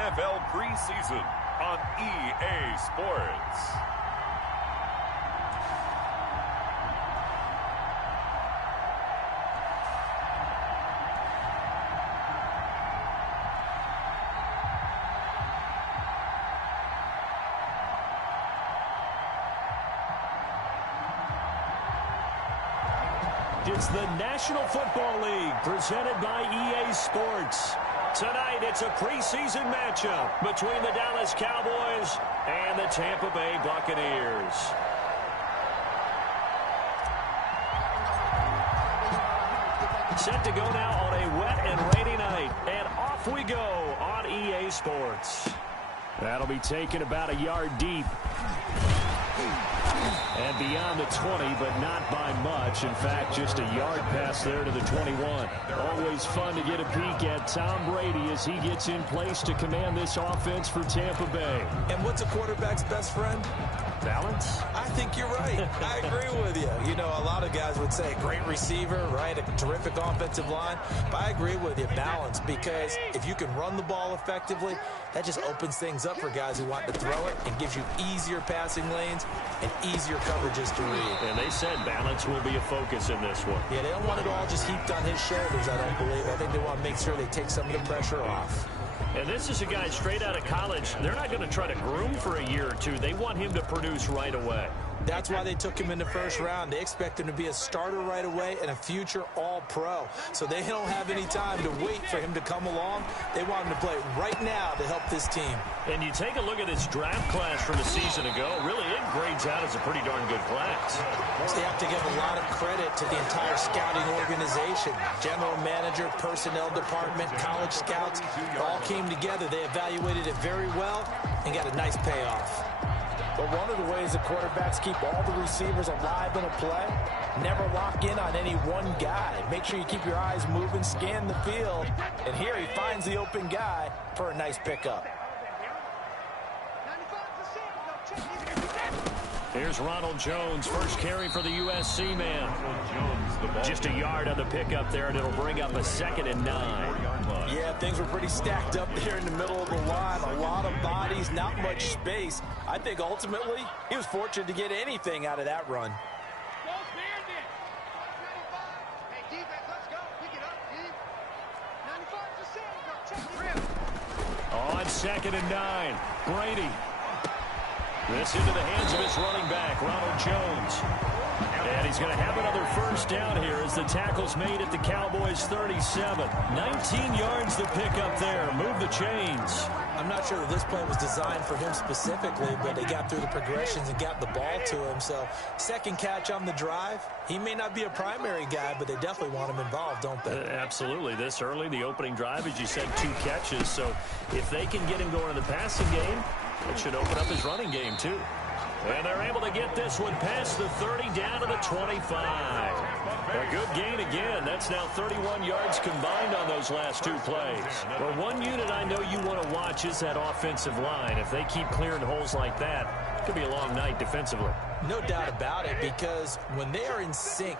NFL preseason on EA Sports. It's the National Football League presented by EA Sports. Tonight, it's a preseason matchup between the Dallas Cowboys and the Tampa Bay Buccaneers. Set to go now on a wet and rainy night, and off we go on EA Sports. That'll be taken about a yard deep. And beyond the 20, but not by much. In fact, just a yard pass there to the 21. Always fun to get a peek at Tom Brady as he gets in place to command this offense for Tampa Bay. And what's a quarterback's best friend? Balance? I think you're right. I agree with you. You know, a lot of guys would say great receiver, right? A terrific offensive line. But I agree with you, balance, because if you can run the ball effectively, that just opens things up for guys who want to throw it and gives you easier passing lanes and easier coverages to read. And they said balance will be a focus in this one. Yeah, they don't want it all just heaped on his shoulders, I don't believe. I think they want to make sure they take some of the pressure off. And this is a guy straight out of college. They're not going to try to groom for a year or two. They want him to produce right away. That's why they took him in the first round. They expect him to be a starter right away and a future all-pro. So they don't have any time to wait for him to come along. They want him to play right now to help this team. And you take a look at this draft class from a season ago. Really, it grades out as a pretty darn good class. So they have to give a lot of credit to the entire scouting organization. General manager, personnel department, college scouts, all came together. They evaluated it very well and got a nice payoff. But one of the ways the quarterbacks keep all the receivers alive in a play, never lock in on any one guy. Make sure you keep your eyes moving, scan the field, and here he finds the open guy for a nice pickup. Here's Ronald Jones, first carry for the USC man. Just a yard on the pickup there, and it'll bring up a 2nd and 9. Yeah, things were pretty stacked up there in the middle of the line. A lot of bodies, not much space. I think ultimately he was fortunate to get anything out of that run. On 2nd and 9, Brady. This into the hands of his running back, Ronald Jones. And he's going to have another first down here as the tackle's made at the Cowboys' 37. 19 yards to pick up there. Move the chains. I'm not sure that this play was designed for him specifically, but they got through the progressions and got the ball to him. So, second catch on the drive. He may not be a primary guy, but they definitely want him involved, don't they? Absolutely. This early, the opening drive, as you said, 2 catches. So, if they can get him going in the passing game, it should open up his running game, too. And they're able to get this one past the 30 down to the 25. A good gain again. That's now 31 yards combined on those last 2 plays. Well, one unit I know you want to watch is that offensive line. If they keep clearing holes like that, it could be a long night defensively. No doubt about it, because when they are in sync,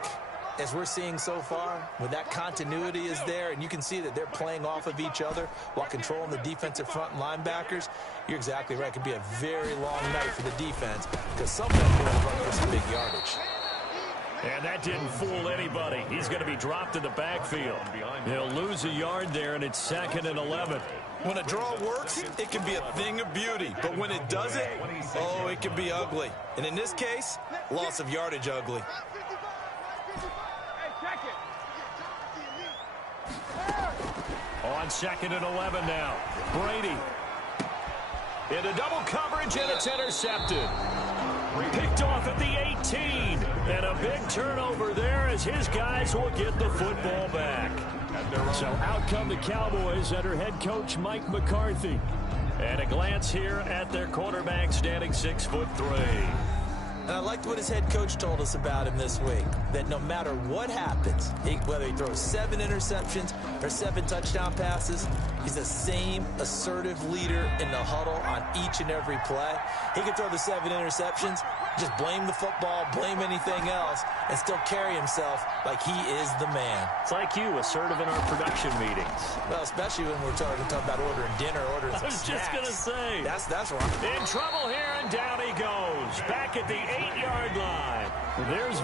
as we're seeing so far, when that continuity is there and you can see that they're playing off of each other while controlling the defensive front and linebackers, you're exactly right. It could be a very long night for the defense because some of them will run for some big yardage. And that didn't fool anybody. He's going to be dropped in the backfield. He'll lose a yard there, and it's 2nd and 11. When a draw works, it can be a thing of beauty. But when it doesn't, oh, it can be ugly. And in this case, loss of yardage ugly. On 2nd and 11 now. Brady. Into double coverage, and it's intercepted. Picked off at the 18. And a big turnover there as his guys will get the football back. So out come the Cowboys under head coach Mike McCarthy. And a glance here at their quarterback standing 6'3". And I liked what his head coach told us about him this week, that no matter what happens, whether he throws 7 interceptions or 7 touchdown passes, he's the same assertive leader in the huddle on each and every play. He can throw the 7 interceptions, Just blame the football, blame anything else, and still carry himself like he is the man. It's like you, assertive in our production meetings. Well, especially when we're talking about ordering dinner, ordering some snacks. I was just going to say. That's wrong. In trouble here, and down he goes. Back at the 8-yard line. There's...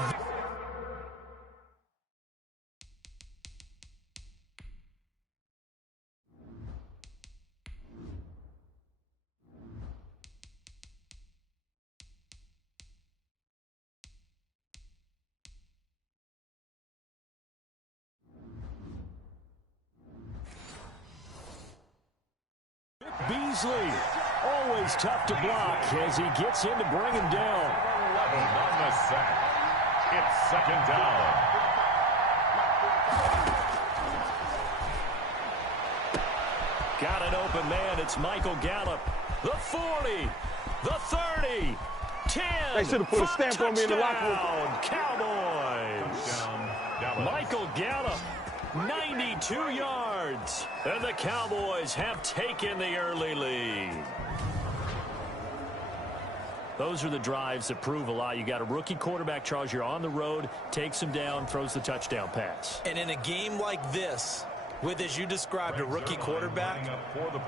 Beasley, always tough to block as he gets in to bring him down. 11 on the sack. It's second down. Got an open man. It's Michael Gallup. The 40, the 30, 10. They should have put a stamp on me in the locker room. Cowboys. Michael Gallup. 92 yards, and the Cowboys have taken the early lead. Those are the drives that prove a lot. You got a rookie quarterback, Charles. You're on the road, takes him down, throws the touchdown pass. And in a game like this, with, as you described, a rookie quarterback,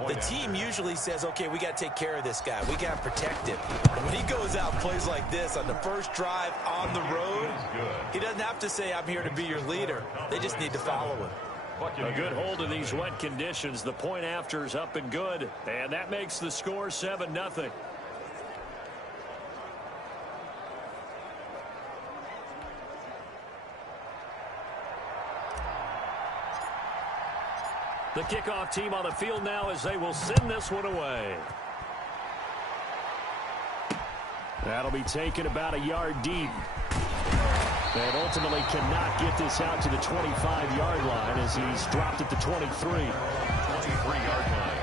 the team usually says, okay, we got to take care of this guy. We got to protect him. And when he goes out and plays like this on the first drive on the road, he doesn't have to say, I'm here to be your leader. They just need to follow him. A good hold of these wet conditions. The point after is up and good, and that makes the score 7-0. The kickoff team on the field now as they will send this one away. That'll be taken about a yard deep. And ultimately cannot get this out to the 25-yard line as he's dropped at the 23. 23-yard line.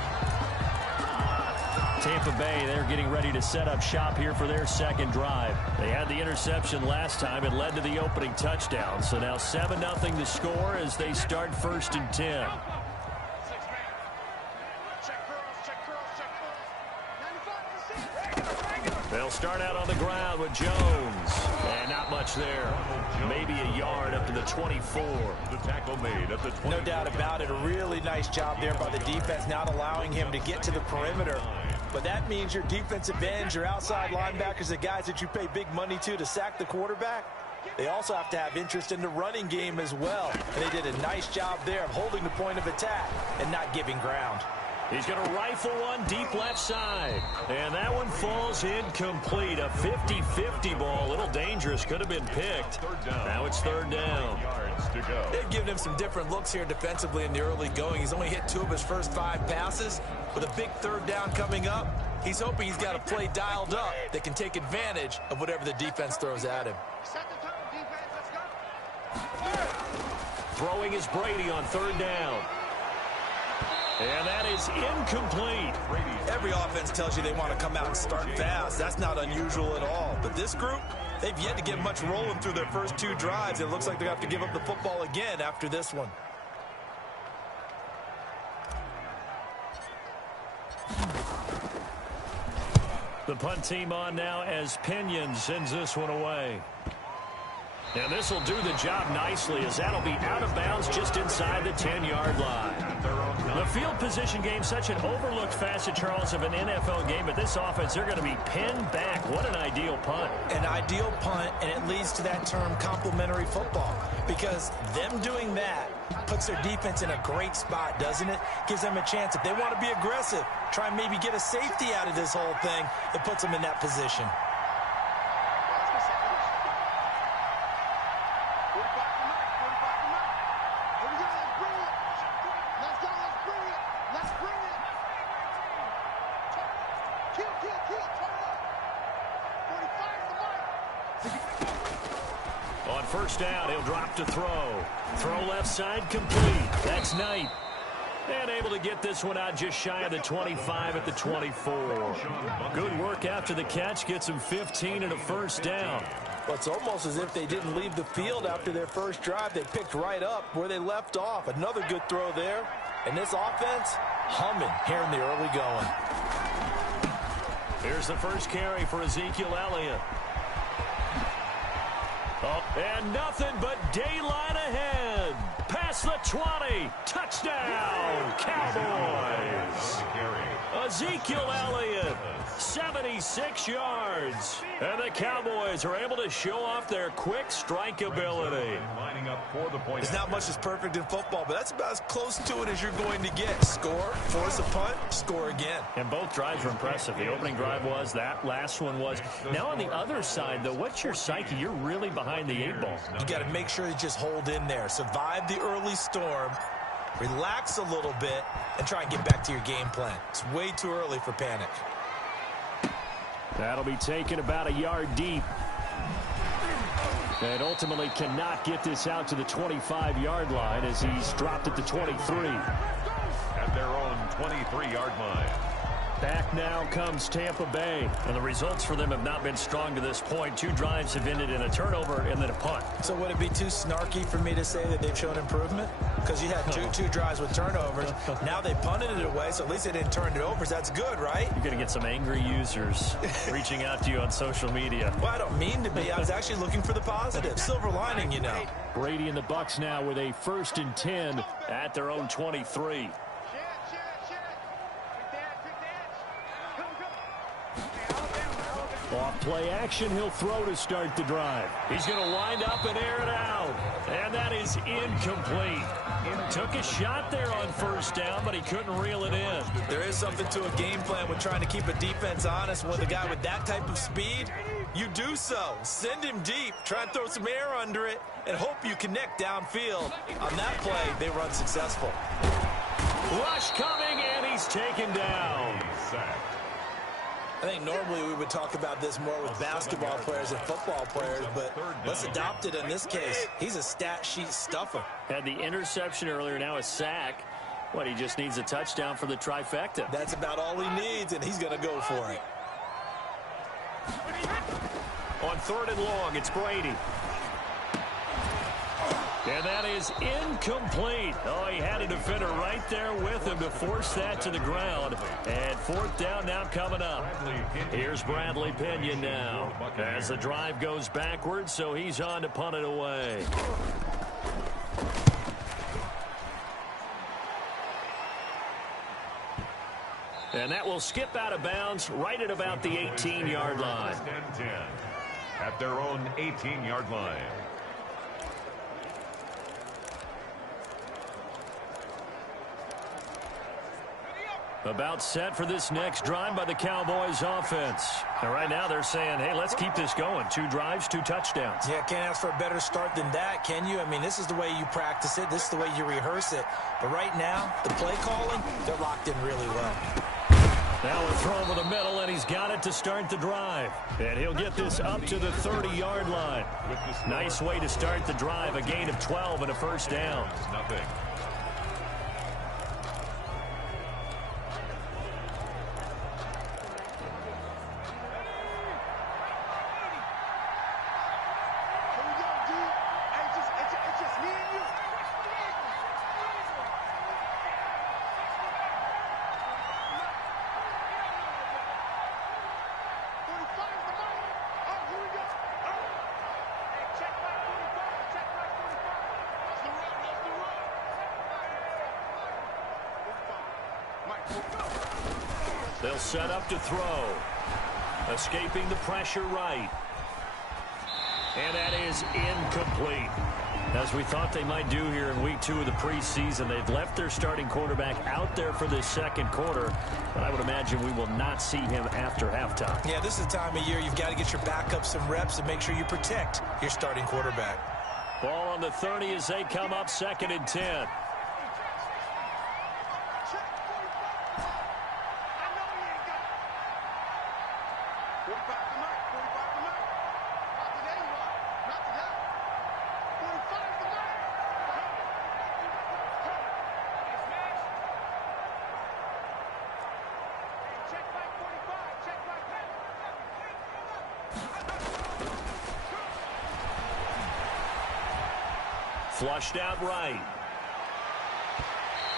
Tampa Bay, they're getting ready to set up shop here for their second drive. They had the interception last time. It led to the opening touchdown. So now 7-0 the score as they start 1st and 10. They'll start out on the ground with Jones. And not much there. Maybe a yard up to the 24. The tackle made at the 24. No doubt about it. A really nice job there by the defense, not allowing him to get to the perimeter. But that means your defensive ends, your outside linebackers, the guys that you pay big money to sack the quarterback, they also have to have interest in the running game as well. And they did a nice job there of holding the point of attack and not giving ground. He's going to rifle one deep left side. And that one falls incomplete. A 50-50 ball. A little dangerous. Could have been picked. Now it's 3rd down. Yards to go. They've given him some different looks here defensively in the early going. He's only hit 2 of his first 5 passes. With a big 3rd down coming up, he's hoping he's got a play dialed up that can take advantage of whatever the defense throws at him. Throwing is Brady on 3rd down. And that is incomplete. Every offense tells you they want to come out and start fast. That's not unusual at all. But this group, they've yet to get much rolling through their first 2 drives. It looks like they have to give up the football again after this one. The punt team on now as Pinion sends this one away. And this will do the job nicely as that'll be out of bounds just inside the 10-yard line. The field position game, such an overlooked facet, Charles, of an NFL game. But this offense, they're going to be pinned back. What an ideal punt. An ideal punt, and it leads to that term complementary football. Because them doing that puts their defense in a great spot, doesn't it? Gives them a chance. If they want to be aggressive, try and maybe get a safety out of this whole thing, it puts them in that position. On 1st down, he'll drop to throw. Throw left side complete. That's Knight. And able to get this one out just shy of the 25 at the 24. Good work after the catch. Gets him 15 and a 1st down. Well, it's almost as if they didn't leave the field after their first drive. They picked right up where they left off. Another good throw there. And this offense, humming here in the early going. Here's the first carry for Ezekiel Elliott. And nothing but daylight ahead. Past the 20. Touchdown, Cowboys. Ezekiel Elliott, 76 yards. And the Cowboys are able to show off their quick strike ability. There's not much that's perfect in football, but that's about as close to it as you're going to get. Score, force a punt, score again. And both drives were impressive. The opening drive was, that last one was. Now on the other side, though, what's your psyche? You're really behind the 8-ball. You got to make sure you just hold in there. Survive the early storm, relax a little bit, and try and get back to your game plan. It's way too early for panic. That'll be taken about a yard deep. And ultimately cannot get this out to the 25-yard line as he's dropped at the 23. At their own 23-yard line. Back now comes Tampa Bay. And the results for them have not been strong to this point. 2 drives have ended in a turnover and then a punt. So would it be too snarky for me to say that they've shown improvement? Because you had two drives with turnovers. Now they punted it away, so at least they didn't turn it over. So that's good, right? You're going to get some angry users reaching out to you on social media. Well, I don't mean to be. I was actually looking for the positive. Silver lining, you know. Brady and the Bucs now with a 1st and 10 at their own 23. Off play action, he'll throw to start the drive. He's going to wind up and air it out. And that is incomplete. Took a shot there on 1st down, but he couldn't reel it in. There is something to a game plan with trying to keep a defense honest. With a guy with that type of speed, you do so. Send him deep. Try and throw some air under it and hope you connect downfield. On that play, they were unsuccessful. Rush coming, and he's taken down. I think normally we would talk about this more with basketball players and football players, but let's adopt it in this case. He's a stat sheet stuffer. Had the interception earlier, now a sack. What, he just needs a touchdown for the trifecta. That's about all he needs, and he's going to go for it. On 3rd and long, it's Brady. And that is incomplete. Oh, he had a defender right there with him to force that to the ground. And 4th down now coming up. Here's Bradley Pinion now as the drive goes backwards, so he's on to punt it away. And that will skip out of bounds right at about the 18-yard line. At their own 18-yard line. About set for this next drive by the Cowboys offense. And right now they're saying, hey, let's keep this going. 2 drives, 2 touchdowns. Yeah, can't ask for a better start than that, can you? I mean, this is the way you practice it. This is the way you rehearse it. But right now, the play calling, they're locked in really well. Now a throw over the middle, and he's got it to start the drive. And he'll get this up to the 30-yard line. Nice way to start the drive. A gain of 12 and a 1st down. Nothing. They'll set up to throw. Escaping the pressure right. And that is incomplete. As we thought they might do here in week 2 of the preseason, they've left their starting quarterback out there for this 2nd quarter. But I would imagine we will not see him after halftime. Yeah, this is the time of year you've got to get your backup some reps and make sure you protect your starting quarterback. Ball on the 30 as they come up 2nd and 10. Flushed out right.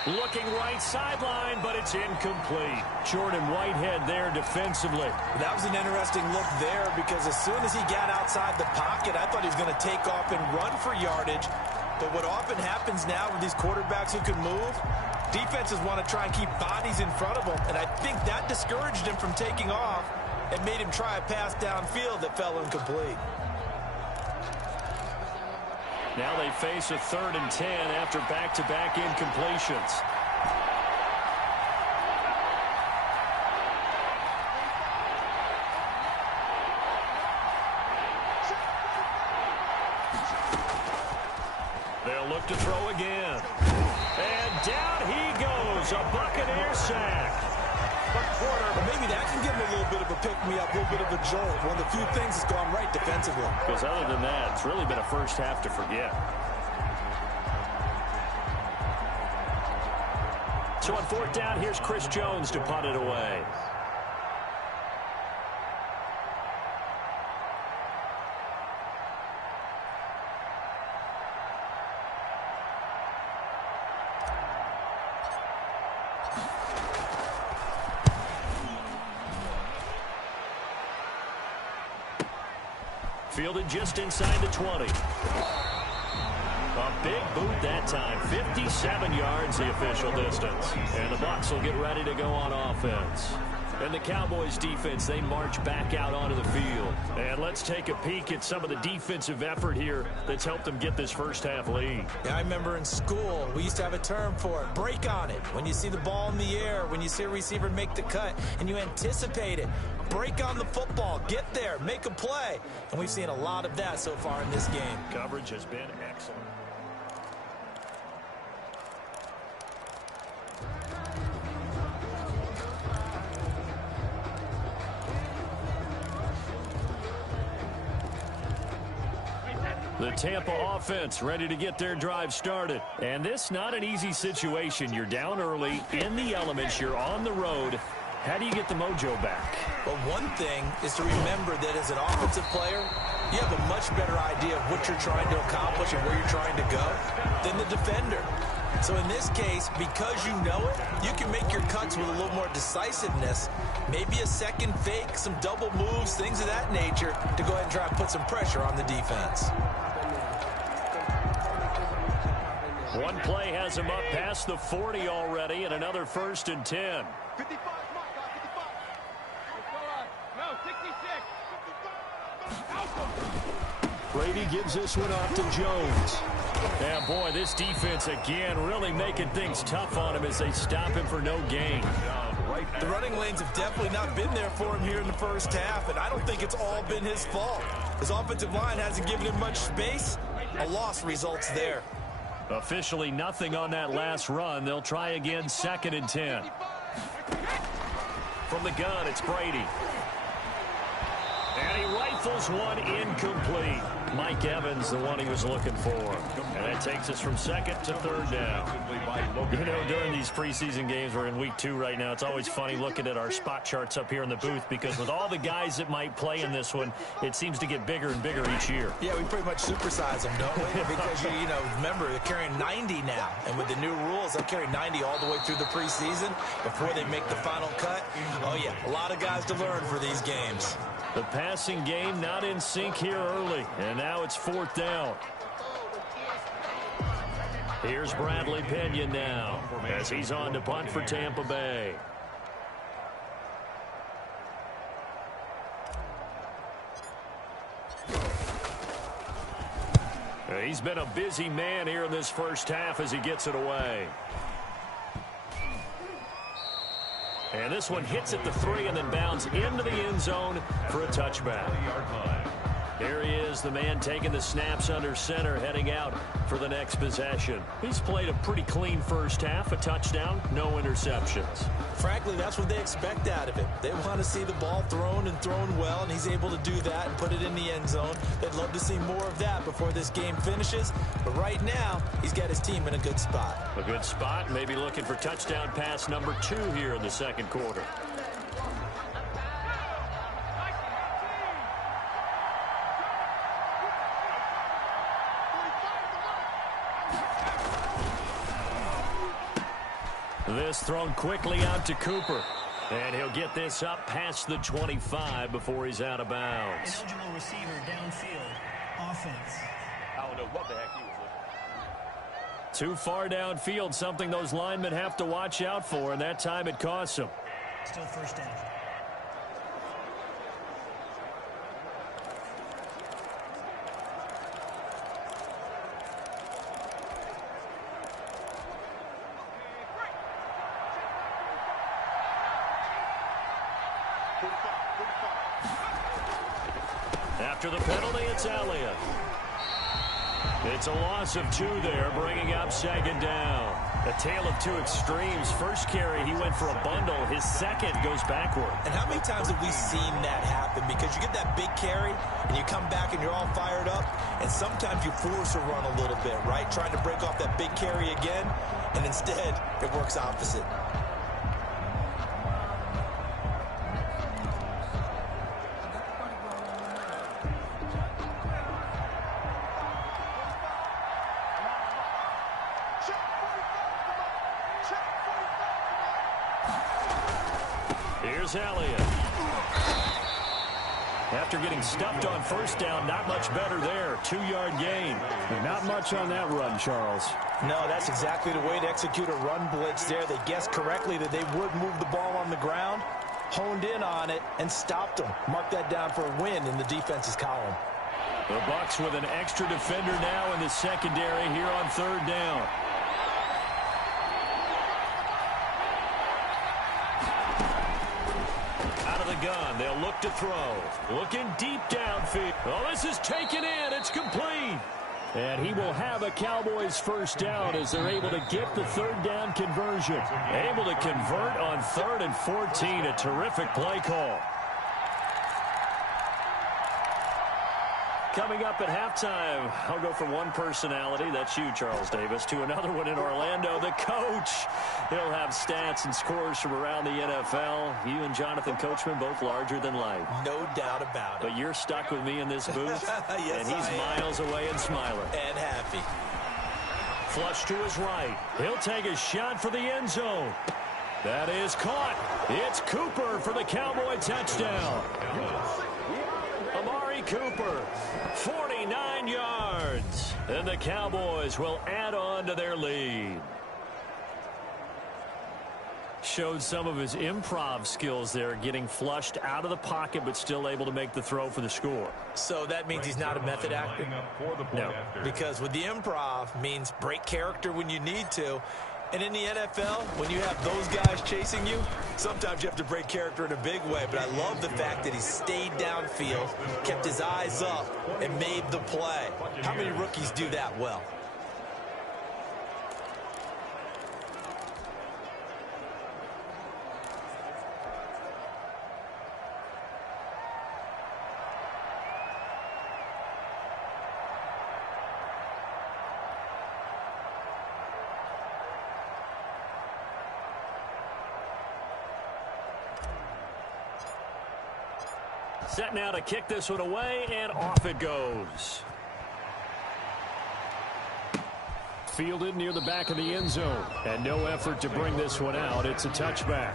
Looking right sideline, but it's incomplete. Jordan Whitehead there defensively. That was an interesting look there because as soon as he got outside the pocket, I thought he was going to take off and run for yardage. But what often happens now with these quarterbacks who can move, defenses want to try and keep bodies in front of them, and I think that discouraged him from taking off and made him try a pass downfield that fell incomplete. Now they face a 3rd and 10 after back-to-back incompletions. They'll look to throw again. And down he goes, a Buccaneer sack. But maybe that can give him a little bit of a pick-me-up, a little bit of a jolt. One of the few things that's gone right defensively. Because other than that, it's really been a first half to forget. So on 4th down, here's Chris Jones to punt it away. Fielded just inside the 20. A big boot that time. 57 yards the official distance. And the Bucs will get ready to go on offense. And the Cowboys defense, they march back out onto the field. And let's take a peek at some of the defensive effort here that's helped them get this first half lead. Yeah, I remember in school, we used to have a term for it, break on it. When you see the ball in the air, when you see a receiver make the cut, and you anticipate it. Break on the football, get there, make a play. And we've seen a lot of that so far in this game. Coverage has been excellent. The Tampa offense ready to get their drive started. And this not an easy situation. You're down early, in the elements, you're on the road. How do you get the mojo back? Well, one thing is to remember that as an offensive player, you have a much better idea of what you're trying to accomplish and where you're trying to go than the defender. So in this case, because you know it, you can make your cuts with a little more decisiveness, maybe a second fake, some double moves, things of that nature, to go ahead and try and put some pressure on the defense. One play has him up past the 40 already, and another 1st and 10. 55, no, 66. Brady gives this one off to Jones. Yeah, boy, this defense again really making things tough on him as they stop him for no gain. The running lanes have definitely not been there for him here in the first half, and I don't think it's all been his fault. His offensive line hasn't given him much space. A loss results there. Officially nothing on that last run. They'll try again, 2nd and 10. From the gun, it's Brady. And he rifles one incomplete. Mike Evans, the one he was looking for. And that takes us from 2nd to 3rd down. You know, during these preseason games, we're in week 2 right now. It's always funny looking at our spot charts up here in the booth because with all the guys that might play in this one, it seems to get bigger and bigger each year. Yeah, we pretty much supersize them, don't we? Because, you know, remember, they're carrying 90 now. And with the new rules, they carry 90 all the way through the preseason before they make the final cut. Oh, yeah, a lot of guys to learn for these games. The passing game not in sync here early, and now it's 4th down. Here's Bradley Pinion now as he's on to punt for Tampa Bay. He's been a busy man here in this first half as he gets it away. And this one hits at the 3 and then bounds into the end zone for a touchback. Here he is, the man taking the snaps under center, heading out for the next possession. He's played a pretty clean first half, a touchdown, no interceptions. Frankly, that's what they expect out of him. They want to see the ball thrown and thrown well, and he's able to do that and put it in the end zone. They'd love to see more of that before this game finishes. But right now, he's got his team in a good spot. A good spot, maybe looking for touchdown pass number 2 here in the second quarter. This thrown quickly out to Cooper. And he'll get this up past the 25 before he's out of bounds. An eligible receiver downfield. Offense. I don't know what the heck he was looking. Too far downfield, something those linemen have to watch out for, and that time it costs them. Still first down. After the penalty, it's Elliott. It's a loss of 2 there, bringing up second down. A tale of 2 extremes. First carry, he went for a bundle. His second goes backward. And how many times have we seen that happen? Because you get that big carry, and you come back and you're all fired up, and sometimes you force a run a little bit, right? Trying to break off that big carry again, and instead, it works opposite. Here's Elliott. After getting stuffed on first down, not much better there. 2-yard gain. But not much on that run, Charles. No, that's exactly the way to execute a run blitz there. They guessed correctly that they would move the ball on the ground, honed in on it, and stopped them. Mark that down for a win in the defense's column. The Bucs with an extra defender now in the secondary here on third down. Gun. They'll look to throw. Looking deep downfield. Oh, this is taken in. It's complete. And he will have a Cowboys first down as they're able to get the third down conversion. Able to convert on 3rd and 14. A terrific play call. Coming up at halftime, I'll go from one personality, that's you, Charles Davis, to another one in Orlando, the coach. He'll have stats and scores from around the NFL. You and Jonathan Coachman, both larger than life. No doubt about it. But you're stuck with me in this booth, Yes, and he's miles away and smiling. And happy. Flush to his right. He'll take a shot for the end zone. That is caught. It's Cooper for the Cowboy touchdown. Amari Cooper, 49 yards. And the Cowboys will add on to their lead. Showed some of his improv skills there, getting flushed out of the pocket but still able to make the throw for the score. So that means he's not a method actor? No. Because with the improv means break character when you need to. And in the NFL, when you have those guys chasing you, sometimes you have to break character in a big way. But I love the fact that he stayed downfield, kept his eyes up, and made the play. How many rookies do that well? Set now to kick this one away, and off it goes. Fielded near the back of the end zone. And no effort to bring this one out. It's a touchback.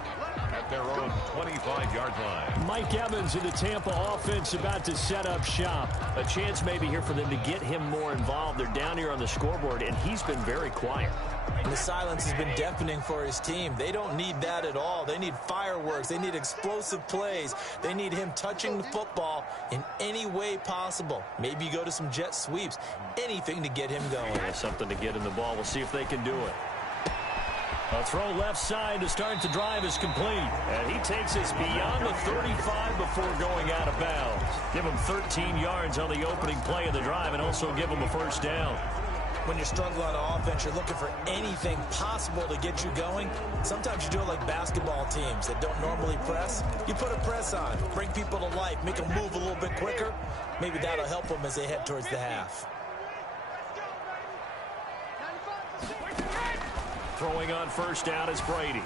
At their own 25-yard line. Mike Evans in the Tampa offense about to set up shop. A chance maybe here for them to get him more involved. They're down here on the scoreboard, and he's been very quiet. And the silence has been deafening for his team. They don't need that at all. They need fireworks. They need explosive plays. They need him touching the football in any way possible. Maybe you go to some jet sweeps. Anything to get him going. Yeah, something to get in the ball. We'll see if they can do it. A throw left side to start the drive is complete. And he takes us beyond the 35 before going out of bounds. Give him 13 yards on the opening play of the drive and also give him a first down. When you're struggling on offense, you're looking for anything possible to get you going. Sometimes you do it like basketball teams that don't normally press. You put a press on, bring people to life, make them move a little bit quicker. Maybe that'll help them as they head towards the half. Throwing on first down is Brady.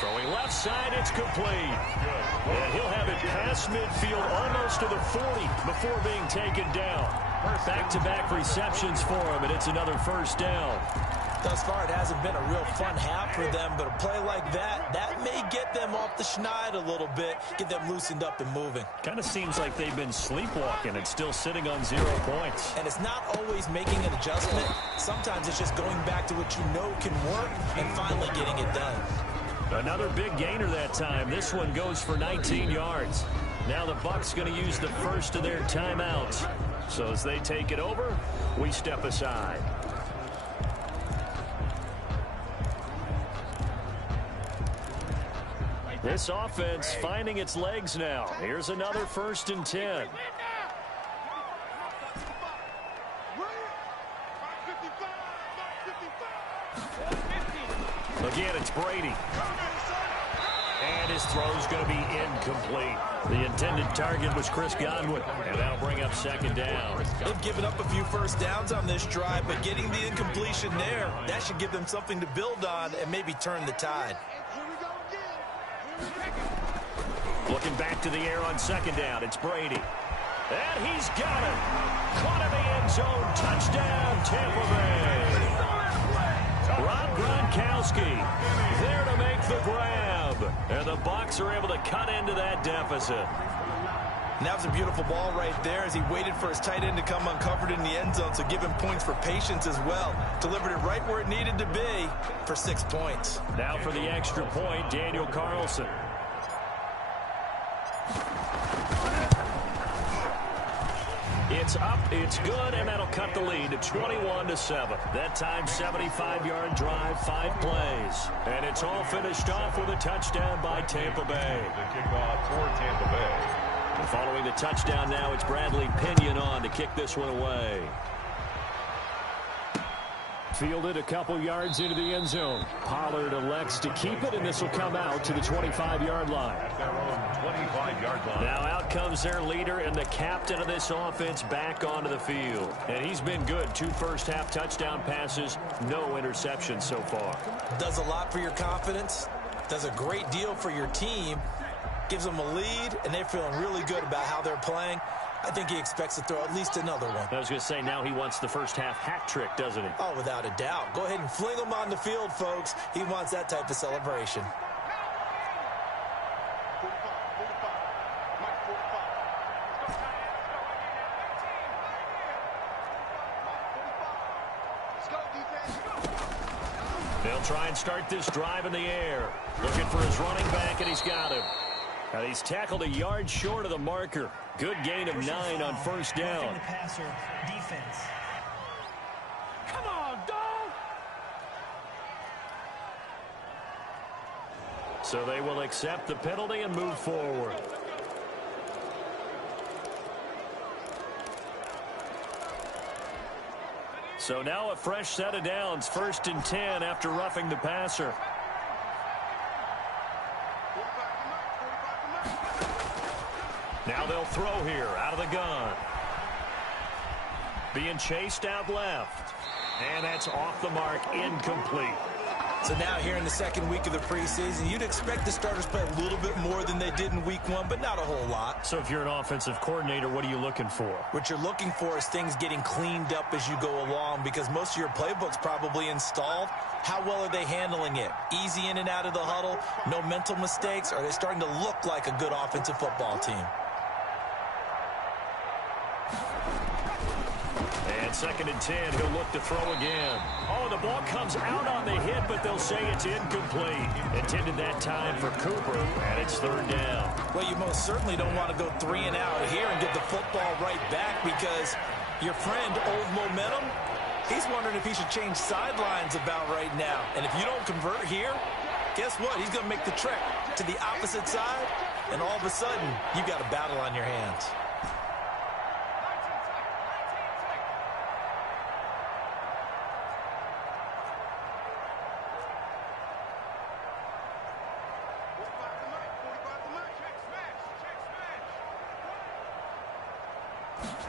Throwing left side, it's complete. And he'll have it past midfield almost to the 40 before being taken down. Back-to-back receptions for him, and it's another first down. Thus far, it hasn't been a real fun half for them, but a play like that may get them off the schneid a little bit, get them loosened up and moving. Kind of seems like they've been sleepwalking and still sitting on 0 points. And it's not always making an adjustment. Sometimes it's just going back to what you know can work and finally getting it done. Another big gainer that time. This one goes for 19 yards. Now the Bucs going to use the first of their timeouts. So as they take it over, we step aside. This offense finding its legs now. Here's another 1st and 10. Again, it's Brady. And his throw's going to be incomplete. The intended target was Chris Godwin, and that'll bring up 2nd down. They've given up a few first downs on this drive, but getting the incompletion there, that should give them something to build on and maybe turn the tide. Looking back to the air on 2nd down, it's Brady. And he's got it. Caught in the end zone. Touchdown, Tampa Bay. Rob Gronkowski there to make the grab. And the Bucs are able to cut into that deficit. And that was a beautiful ball right there as he waited for his tight end to come uncovered in the end zone, so give him points for patience as well. Delivered it right where it needed to be for 6 points. Now for the extra point, Daniel Carlson. It's up, it's good, and that'll cut the lead to 21-7. That time, 75-yard drive, 5 plays. And it's all finished off with a touchdown by Tampa Bay. The kickoff for Tampa Bay. And following the touchdown now, it's Bradley Pinion on to kick this one away. Fielded a couple yards into the end zone. Pollard elects to keep it, and this will come out to the 25-yard line. At their own 25-yard line. Now out comes their leader and the captain of this offense back onto the field. And he's been good. 2 first-half touchdown passes, no interceptions so far. Does a lot for your confidence. Does a great deal for your team. Gives them a lead, and they're feeling really good about how they're playing. I think he expects to throw at least another one. I was going to say, now he wants the first-half hat trick, doesn't he? Oh, without a doubt. Go ahead and fling him on the field, folks. He wants that type of celebration. They'll try and start this drive in the air. Looking for his running back, and he's got him. And he's tackled a yard short of the marker. Good gain of 9 on first down. The passer, defense. Come on, dog! So they will accept the penalty and move forward. So now a fresh set of downs. 1st and 10 after roughing the passer. Now they'll throw here out of the gun. Being chased out left. And that's off the mark, incomplete. So now here in the 2nd week of the preseason, you'd expect the starters play a little bit more than they did in week 1, but not a whole lot. So if you're an offensive coordinator, what are you looking for? What you're looking for is things getting cleaned up as you go along, because most of your playbook's probably installed. How well are they handling it? Easy in and out of the huddle, no mental mistakes? Are they starting to look like a good offensive football team? And 2nd and 10, he'll look to throw again. Oh, the ball comes out on the hit, but they'll say it's incomplete. Intended that time for Cooper, and it's 3rd down. Well, you most certainly don't want to go 3 and out here and get the football right back, because your friend, Old Momentum, he's wondering if he should change sidelines about right now. And if you don't convert here, guess what? He's going to make the trek to the opposite side, and all of a sudden, you've got a battle on your hands.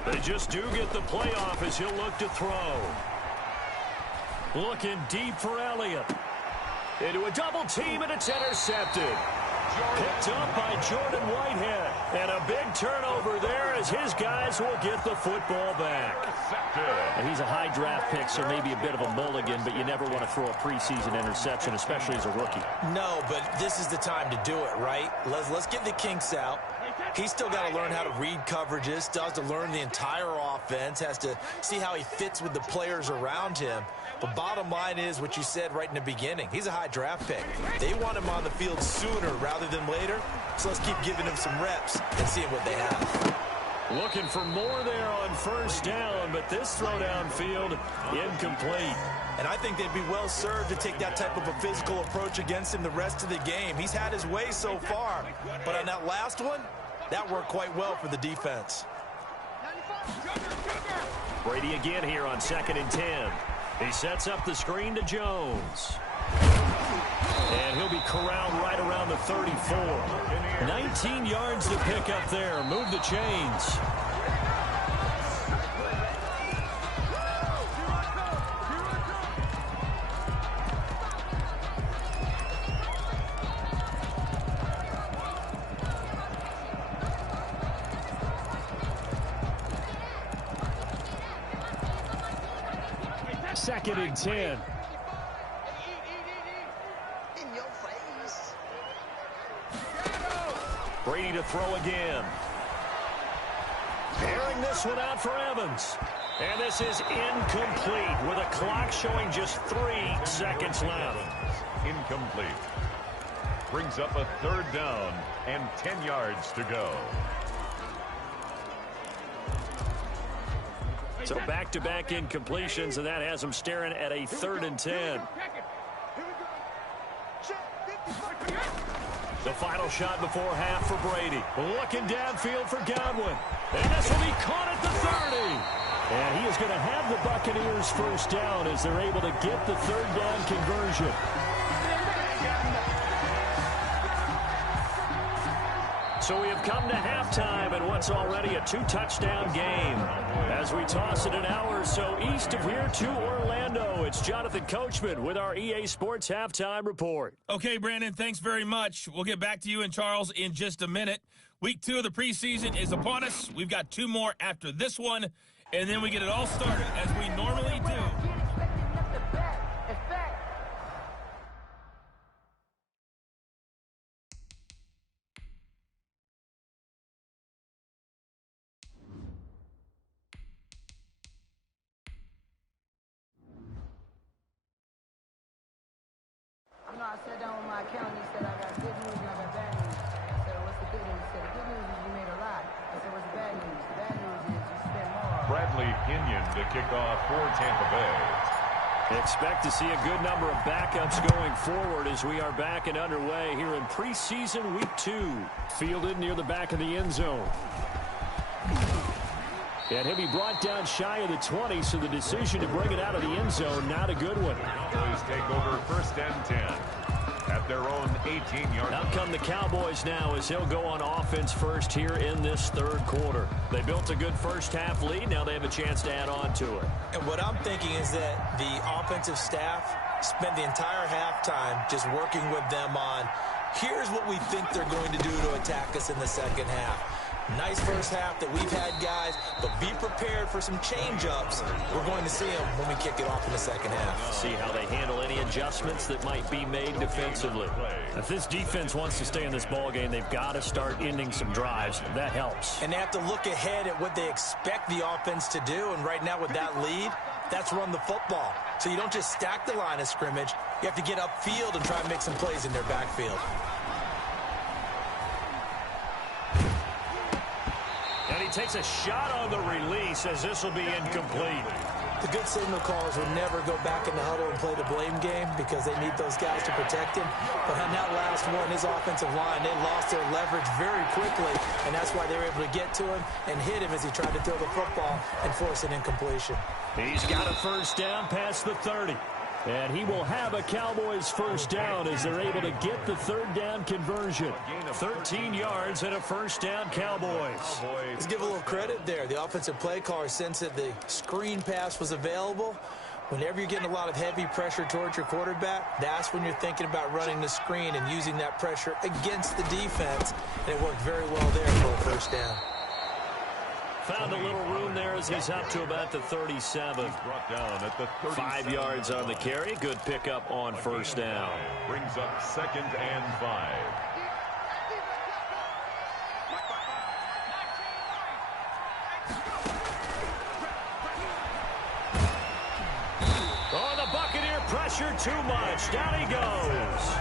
They just do get the playoff as he'll look to throw. Looking deep for Elliott. Into a double team, and it's intercepted. Picked up by Jordan Whitehead. And a big turnover there as his guys will get the football back. And he's a high draft pick, so maybe a bit of a mulligan, but you never want to throw a preseason interception, especially as a rookie. No, but this is the time to do it, right? Let's get the kinks out. He's still got to learn how to read coverages, still has to learn the entire offense, has to see how he fits with the players around him. But bottom line is what you said right in the beginning. He's a high draft pick. They want him on the field sooner rather than later, so let's keep giving him some reps and seeing what they have. Looking for more there on first down, but this throw downfield incomplete. And I think they'd be well served to take that type of a physical approach against him the rest of the game. He's had his way so far, but on that last one, that worked quite well for the defense. Brady again here on 2nd and 10. He sets up the screen to Jones. And he'll be corralled right around the 34. 19 yards to pick up there. Move the chains. Second and 10. Brady to throw again. Airing this one out for Evans. And this is incomplete with a clock showing just 3 seconds left. Incomplete. Brings up a 3rd down and 10 yards to go. So back-to-back incompletions, and that has them staring at a 3rd and 10. The final shot before half for Brady. Looking downfield for Godwin. And this will be caught at the 30. And he is going to have the Buccaneers first down as they're able to get the 3rd down conversion. So we have come to halftime in what's already a 2-touchdown game. As we toss it an hour or so east of here to Orlando, it's Jonathan Coachman with our EA Sports Halftime Report. Okay, Brandon, thanks very much. We'll get back to you and Charles in just a minute. Week 2 of the preseason is upon us. We've got 2 more after this one, and then we get it all started as we normally do. I sat down with my accountant. He said, I got good news and I got bad news. I said, what's the good news? He said, the good news is you made a lot. I said, what's the bad news? The bad news is you spent more. Bradley Pinion to kick off for Tampa Bay. Expect to see a good number of backups going forward as we are back and underway here in preseason week 2. Fielded near the back of the end zone. And he'll be brought down shy of the 20, so the decision to bring it out of the end zone, not a good one. Cowboys take over 1st and 10 at their own 18-yard line. Out come the Cowboys now as he'll go on offense first here in this 3rd quarter. They built a good first-half lead. Now they have a chance to add on to it. And what I'm thinking is that the offensive staff spent the entire halftime just working with them on, here's what we think they're going to do to attack us in the 2nd half. Nice first half that we've had, guys, but be prepared for some change-ups. We're going to see them when we kick it off in the 2nd half. See how they handle any adjustments that might be made defensively. If this defense wants to stay in this ballgame, they've got to start ending some drives. That helps. And they have to look ahead at what they expect the offense to do, and right now with that lead, that's run the football. So you don't just stack the line of scrimmage. You have to get upfield and try and make some plays in their backfield. And he takes a shot on the release as this will be incomplete. The good signal callers would never go back in the huddle and play the blame game because they need those guys to protect him. But on that last one, his offensive line, they lost their leverage very quickly, and that's why they were able to get to him and hit him as he tried to throw the football and force an incompletion. He's got a first down past the 30. And he will have a Cowboys first down as they're able to get the 3rd down conversion. 13 yards and a first down, Cowboys. Let's give a little credit there. The offensive play caller sensed that the screen pass was available, Whenever you're getting a lot of heavy pressure towards your quarterback, that's when you're thinking about running the screen and using that pressure against the defense. And it worked very well there for a first down. Found a little room there as he's up to about the 37. Brought down at the 37. 5 yards on the carry. Good pickup on first down. Brings up 2nd and 5. Oh, the Buccaneer pressure too much. Down he goes.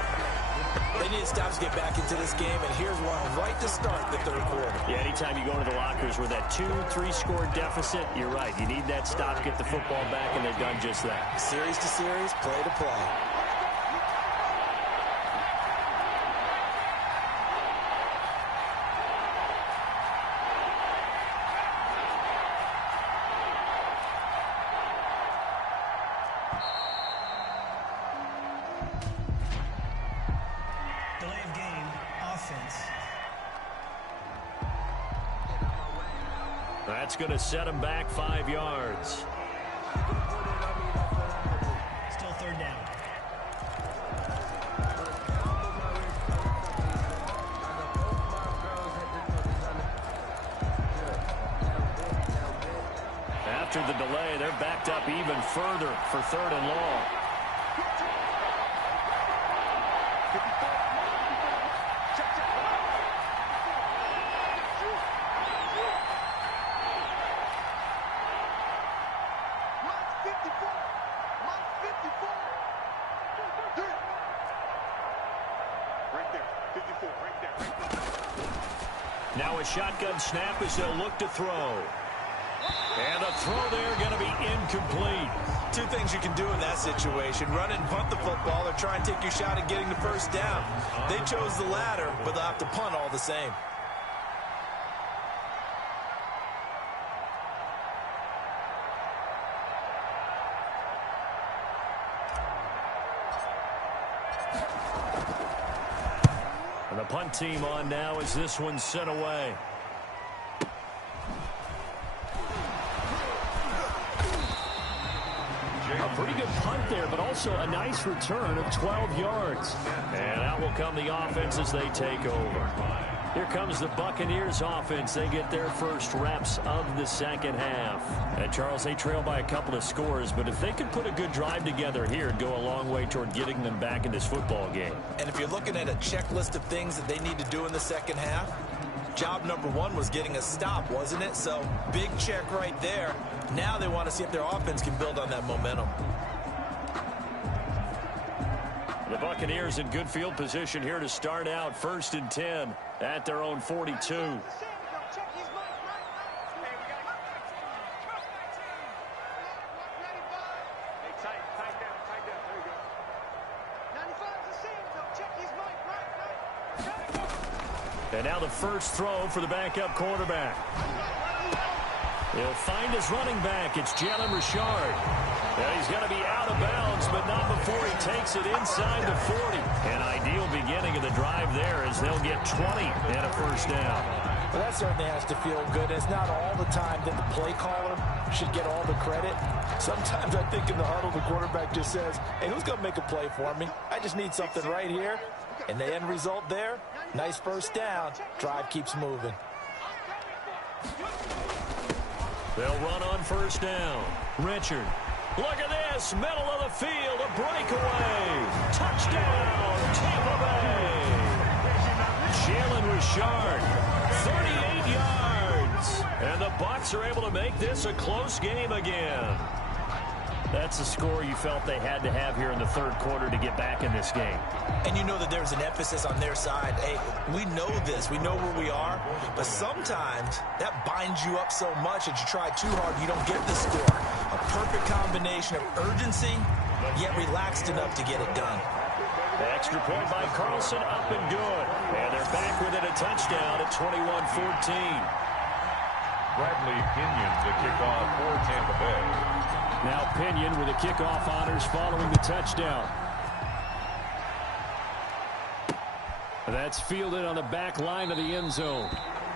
They need stops to get back into this game, and here's one right to start the third quarter. Yeah, anytime you go into the lockers with that 2-3 score deficit, you're right. You need that stop, get the football back, and they've done just that. Series to series, play to play. That's going to set him back 5 yards. Still third down. After the delay, they're backed up even further for 3rd and long. Now a shotgun snap as they'll look to throw. And a throw there going to be incomplete. Two things you can do in that situation: run and punt the football, or try and take your shot at getting the first down. They chose the latter, but they'll have to punt all the same. And the punt team on now as this one's sent away. A pretty good punt there, but also a nice return of 12 yards. And out will come the offense as they take over. Here comes the Buccaneers offense. They get their first reps of the second half. And Charles, they trail by a couple of scores, but if they could put a good drive together here, it'd go a long way toward getting them back in this football game. And if you're looking at a checklist of things that they need to do in the second half, job number one was getting a stop, wasn't it? So big check right there. Now they want to see if their offense can build on that momentum. The Buccaneers in good field position here to start out 1st and 10 at their own 42. And now the first throw for the backup quarterback. He'll find his running back. It's Jalen Richard. And he's going to be out of bounds, but not before he takes it inside the 40. An ideal beginning of the drive there as they'll get 20 and a first down. Well, that certainly has to feel good. It's not all the time that the play caller should get all the credit. Sometimes I think in the huddle, the quarterback just says, hey, who's going to make a play for me? I just need something right here. And the end result there, nice first down. Drive keeps moving. They'll run on first down. Richard. Look at this. Middle of the field. A breakaway. Touchdown. Tampa Bay. Jalen Richard. 38 yards. And the Bucs are able to make this a close game again. That's a score you felt they had to have here in the third quarter to get back in this game. And you know that there's an emphasis on their side. Hey, we know this. We know where we are. But sometimes that binds you up so much that you try too hard, you don't get the score. A perfect combination of urgency, yet relaxed enough to get it done. The extra point by Carlson up and good. And they're back within a touchdown at 21-14. Bradley Pinion the kickoff for Tampa Bay. Now Pinion with the kickoff honors following the touchdown. That's fielded on the back line of the end zone.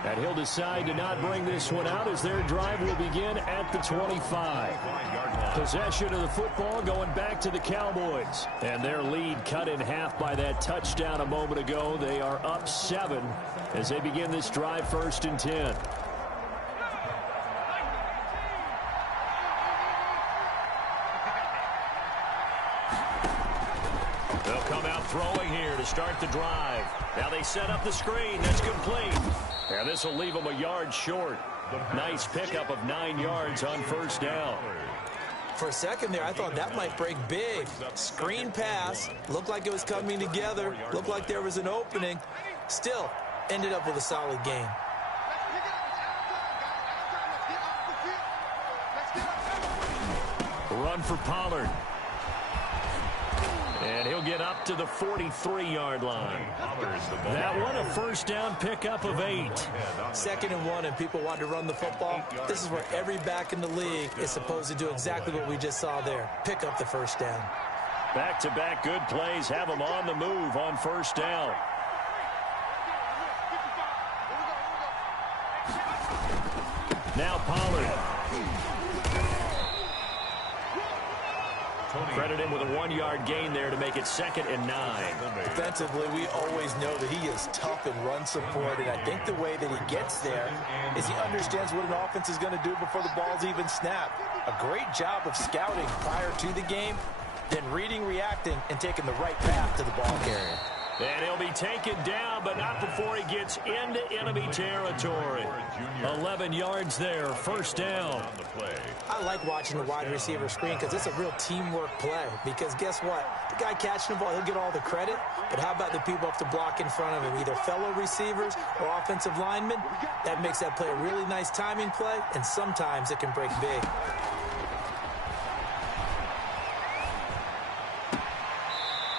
And he'll decide to not bring this one out as their drive will begin at the 25. Possession of the football going back to the Cowboys. And their lead cut in half by that touchdown a moment ago. They are up 7 as they begin this drive 1st and 10. They'll come out throwing here to start the drive. Now they set up the screen. That's complete. And this will leave them a yard short. Nice pickup of 9 yards on 1st down. For a second there, I thought that might break big. Screen pass. Looked like it was coming together. Looked like there was an opening. Still ended up with a solid gain. Run for Pollard. And he'll get up to the 43-yard line. That one, a 1st down pickup of 8. 2nd and 1, and people want to run the football. This is where every back in the league is supposed to do exactly what we just saw there. Pick up the 1st down. Back-to-back good plays have them on the move on 1st down. Now Pollard. Credit him with a 1-yard gain there to make it 2nd and 9. Defensively, we always know that he is tough in run support, and I think the way that he gets there is he understands what an offense is going to do before the ball's even snapped. A great job of scouting prior to the game, then reading, reacting, and taking the right path to the ball carrier. And he'll be taken down, but not before he gets into enemy territory. 11 yards there, 1st down. I like watching the wide receiver screen because it's a real teamwork play. Because guess what? The guy catching the ball, he'll get all the credit. But how about the people up to block in front of him, either fellow receivers or offensive linemen? That makes that play a really nice timing play, and sometimes it can break big.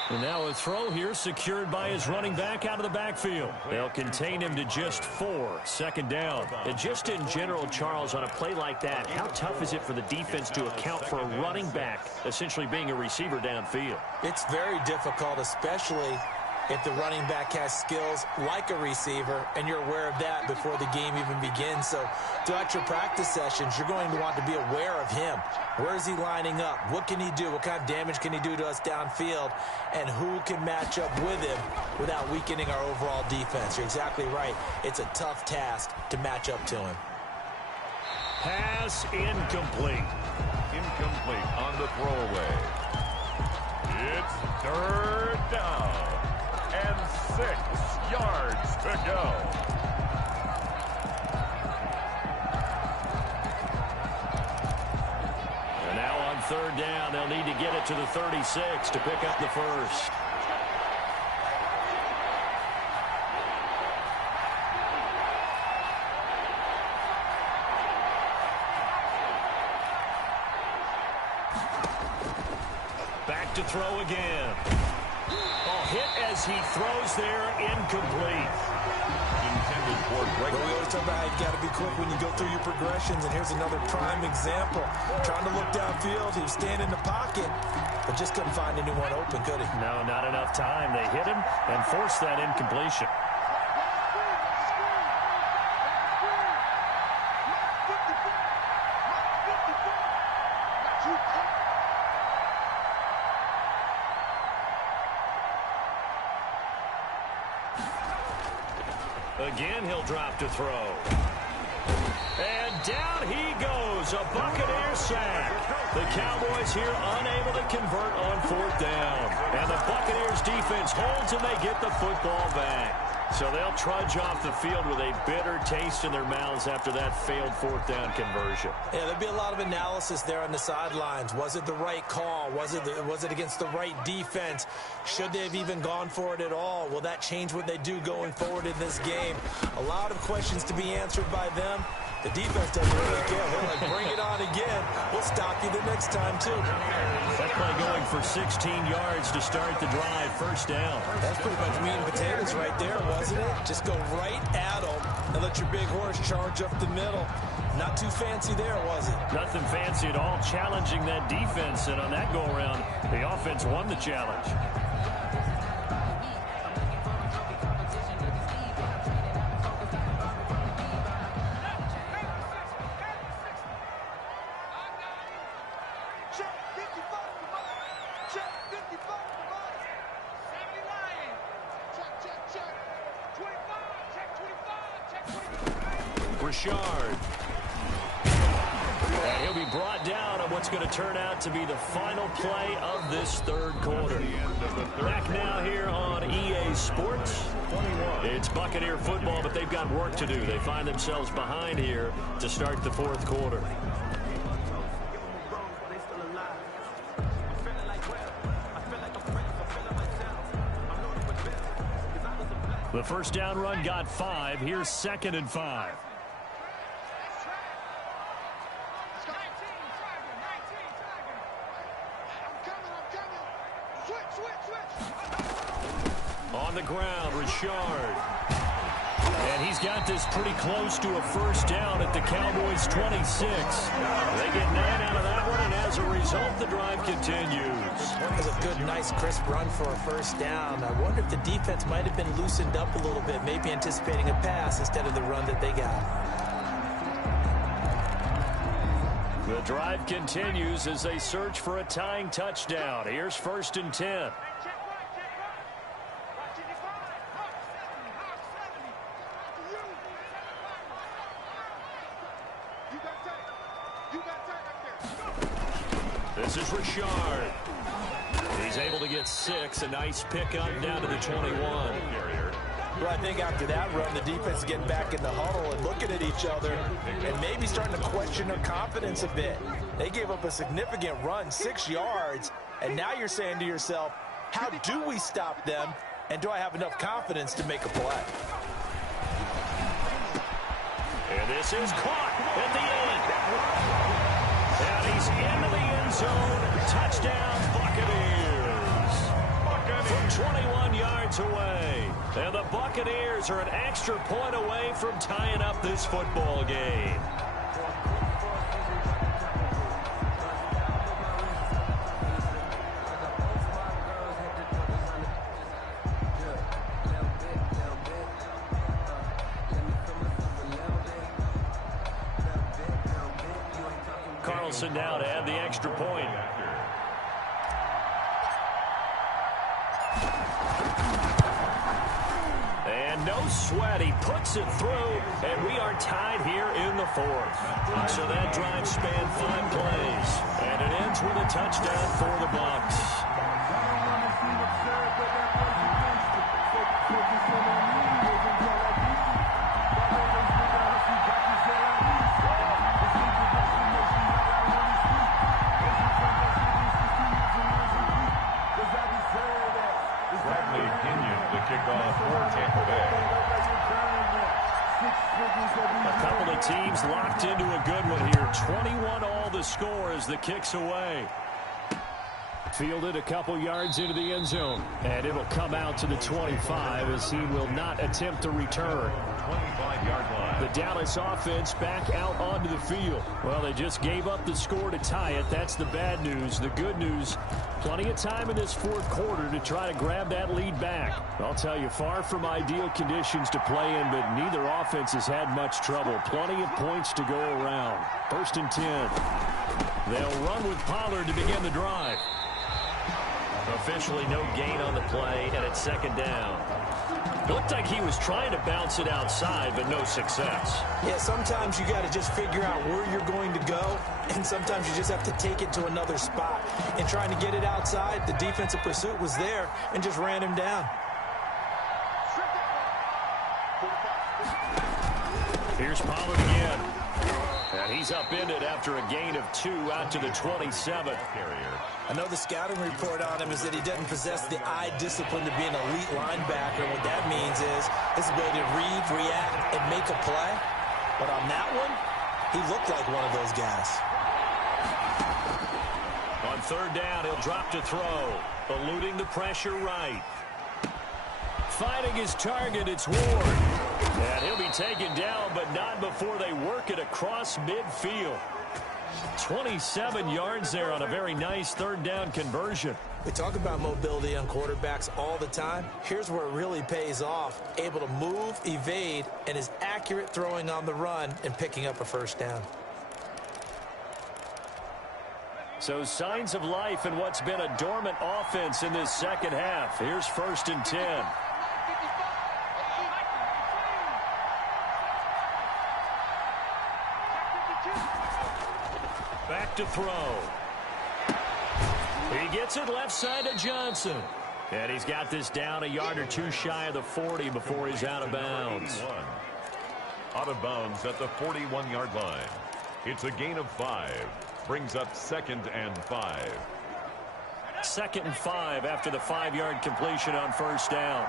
And now a throw here secured by his running back out of the backfield. They'll contain him to just 4, 2nd down. And just in general, Charles, on a play like that, how tough is it for the defense to account for a running back essentially being a receiver downfield? It's very difficult, especially if the running back has skills like a receiver, and you're aware of that before the game even begins. So throughout your practice sessions, you're going to want to be aware of him. Where is he lining up? What can he do? What kind of damage can he do to us downfield? And who can match up with him without weakening our overall defense? You're exactly right. It's a tough task to match up to him. Pass incomplete. Incomplete on the throwaway. It's 3rd down. And 6 yards to go. And now on 3rd down, they'll need to get it to the 36 to pick up the 1st. Back to throw again. Hit as he throws there, incomplete. Intended for break. Well, we always talk about how you've got to be quick when you go through your progressions, and here's another prime example. Trying to look downfield, he was standing in the pocket, but just couldn't find anyone open, could he? No, not enough time. They hit him and forced that incompletion. Again, he'll drop to throw. And down he goes, a Buccaneer sack. The Cowboys here unable to convert on 4th down. And the Buccaneers defense holds and they get the football back. So they'll trudge off the field with a bitter taste in their mouths after that failed 4th down conversion. Yeah, there'll be a lot of analysis there on the sidelines. Was it the right call? Was it against the right defense? Should they have even gone for it at all? Will that change what they do going forward in this game? A lot of questions to be answered by them. The defense doesn't really care. They're like, bring it on again. We'll stop you the next time, too. That play going for 16 yards to start the drive, 1st down. That's pretty much meat and potatoes right there, wasn't it? Just go right at them and let your big horse charge up the middle. Not too fancy there, was it? Nothing fancy at all, challenging that defense. And on that go-around, the offense won the challenge. Richard. And he'll be brought down on what's going to turn out to be the final play of this third quarter. Back now here on EA Sports. It's Buccaneer football, but they've got work to do. They find themselves behind here to start the fourth quarter. The first down run got 5. Here's 2nd and 5. On the ground, Richard. And he's got this pretty close to a first down at the Cowboys' 26. They get 9 out of that one, and as a result, the drive continues. That was a good, nice, crisp run for a first down. I wonder if the defense might have been loosened up a little bit, maybe anticipating a pass instead of the run that they got. The drive continues as they search for a tying touchdown. Here's 1st and 10. This is Richard. He's able to get 6. A nice pickup down to the 21. Well, I think after that run, the defense is getting back in the huddle and looking at each other and maybe starting to question their confidence a bit. They gave up a significant run, 6 yards, and now you're saying to yourself, how do we stop them, and do I have enough confidence to make a play? And this is caught at the end. And he's into the end zone. Touchdown, Buccaneers. From 21 yards away. And the Buccaneers are an extra point away from tying up this football game. Carlson now to add the extra point. And no sweat, he puts it through, and we are tied here in the 4th. So that drive spanned 5 plays, and it ends with a touchdown for the Bucs. A couple of teams locked into a good one here. 21 all the score as the kick's away. Fielded a couple yards into the end zone. And it'll come out to the 25 as he will not attempt to return. 25-yard line. The Dallas offense back out onto the field. Well, they just gave up the score to tie it. That's the bad news. The good news, plenty of time in this fourth quarter to try to grab that lead back. I'll tell you, far from ideal conditions to play in, but neither offense has had much trouble. Plenty of points to go around. 1st and 10. They'll run with Pollard to begin the drive. Officially no gain on the play, and it's 2nd down. It looked like he was trying to bounce it outside, but no success. Yeah, sometimes you got to just figure out where you're going to go, and sometimes you just have to take it to another spot. And trying to get it outside, the defensive pursuit was there and just ran him down. Here's Pollard again. And he's upended after a gain of 2 out to the 27. I know the scouting report on him is that he doesn't possess the eye discipline to be an elite linebacker. What that means is his ability to read, react, and make a play. But on that one, he looked like one of those guys. On 3rd down, he'll drop to throw. Eluding the pressure right. Fighting his target, it's Ward. And he'll be taken down, but not before they work it across midfield. 27 yards there on a very nice 3rd down conversion. We talk about mobility on quarterbacks all the time. Here's where it really pays off. Able to move, evade, and is accurate throwing on the run and picking up a first down. So signs of life in what's been a dormant offense in this second half. Here's 1st and 10. Back to throw. He gets it left side to Johnson. And he's got this down a yard or two shy of the 40 before he's out of bounds. Out of bounds at the 41-yard line. It's a gain of 5. Brings up 2nd and 5. 2nd and 5 after the 5-yard completion on first down.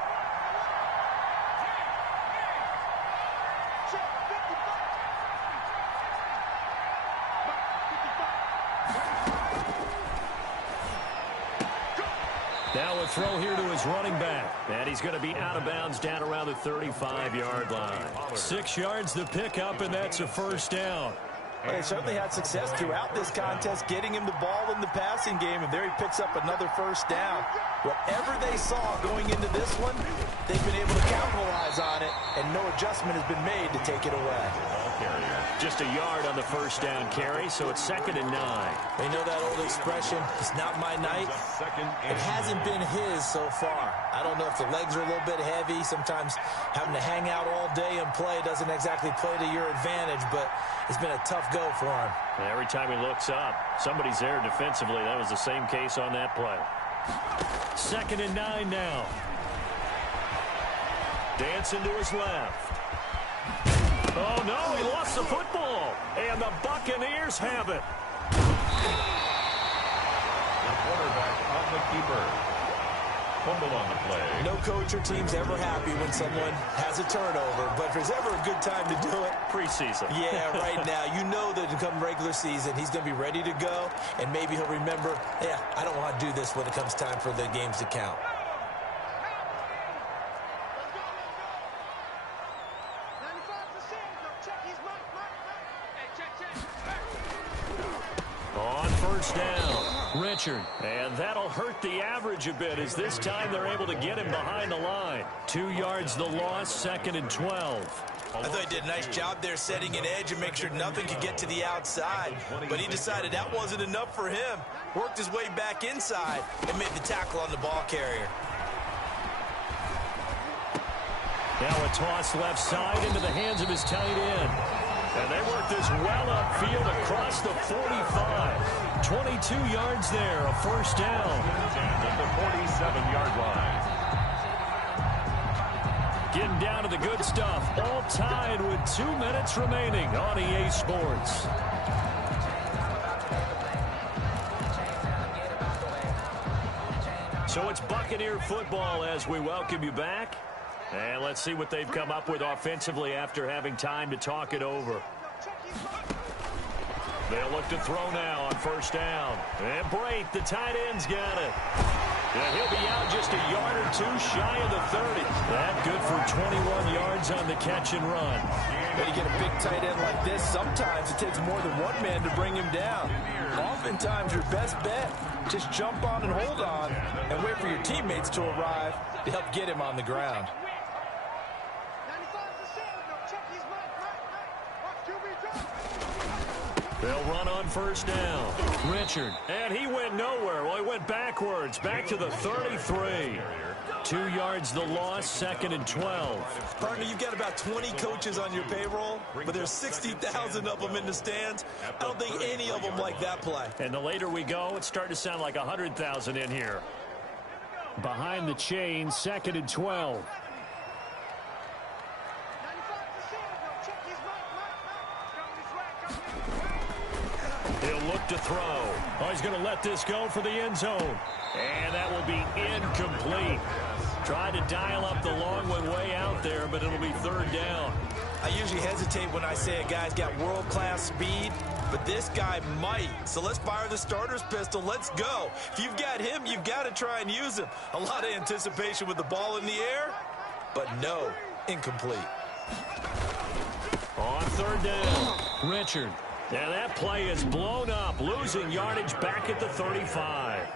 Now a throw here to his running back. And he's going to be out of bounds down around the 35-yard line. 6 yards the pickup, and that's a first down. Well, they certainly had success throughout this contest getting him the ball in the passing game, and there he picks up another first down. Whatever they saw going into this one, they've been able to capitalize on it, and no adjustment has been made to take it away. Just a yard on the first down carry, so it's 2nd and 9. They know that old expression, it's not my night. It hasn't been his so far. I don't know if the legs are a little bit heavy. Sometimes having to hang out all day and play doesn't exactly play to your advantage, but it's been a tough go for him. Every time he looks up, somebody's there defensively. That was the same case on that play. 2nd and 9 now. Dancing to his left. Oh, no, he lost the football. And the Buccaneers have it. The quarterback on the keeper. Fumble on the play. No coach or team's ever happy when someone has a turnover, but if there's ever a good time to do it, preseason. Yeah, right now. You know that come regular season, he's going to be ready to go, and maybe he'll remember, yeah, I don't want to do this when it comes time for the games to count. On first down, Richard. And that'll hurt the average a bit as this time they're able to get him behind the line. 2 yards the loss, 2nd and 12. I thought he did a nice job there setting an edge and make sure nothing could get to the outside. But he decided that wasn't enough for him. Worked his way back inside and made the tackle on the ball carrier. Now a toss left side into the hands of his tight end. And they work this well upfield across the 45. 22 yards there, a first down. At the 47-yard line. Getting down to the good stuff. All tied with 2 minutes remaining on EA Sports. So it's Buccaneer football as we welcome you back. And let's see what they've come up with offensively after having time to talk it over. They'll look to throw now on first down. And Brate, the tight end's got it. And he'll be out just a yard or two shy of the 30. That good for 21 yards on the catch and run. When you get a big tight end like this, sometimes it takes more than one man to bring him down. Oftentimes, your best bet, just jump on and hold on and wait for your teammates to arrive to help get him on the ground. They'll run on first down. Richard, and he went nowhere. Well, he went backwards, back to the 33. 2 yards the loss, 2nd and 12. Partner, you've got about 20 coaches on your payroll, but there's 60,000 of them in the stands. I don't think any of them like that play. And the later we go, it's starting to sound like 100,000 in here. Behind the chain, 2nd and 12. He'll look to throw. Oh, he's going to let this go for the end zone. And that will be incomplete. Tried to dial up the long one way out there, but it'll be 3rd down. I usually hesitate when I say a guy's got world-class speed, but this guy might. So let's fire the starter's pistol. Let's go. If you've got him, you've got to try and use him. A lot of anticipation with the ball in the air, but no, incomplete. On 3rd down, Richard. And that play is blown up, losing yardage back at the 35.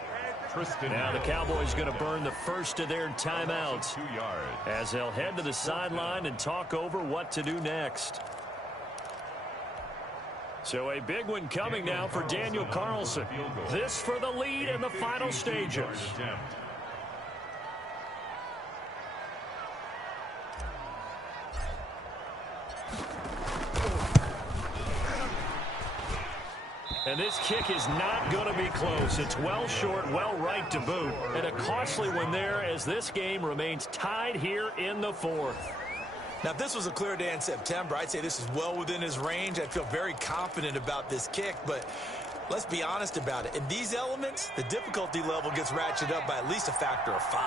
Now the Cowboys going to burn the first of their timeouts 2 yards. as they'll head to the sideline and talk over what to do next. So a big one coming now for Daniel Carlson. This for the lead in the final stages. And this kick is not going to be close. It's well short, well right to boot. And a costly one there as this game remains tied here in the fourth. Now, if this was a clear day in September, I'd say this is well within his range. I'd feel very confident about this kick, but let's be honest about it. In these elements, the difficulty level gets ratcheted up by at least a factor of 5.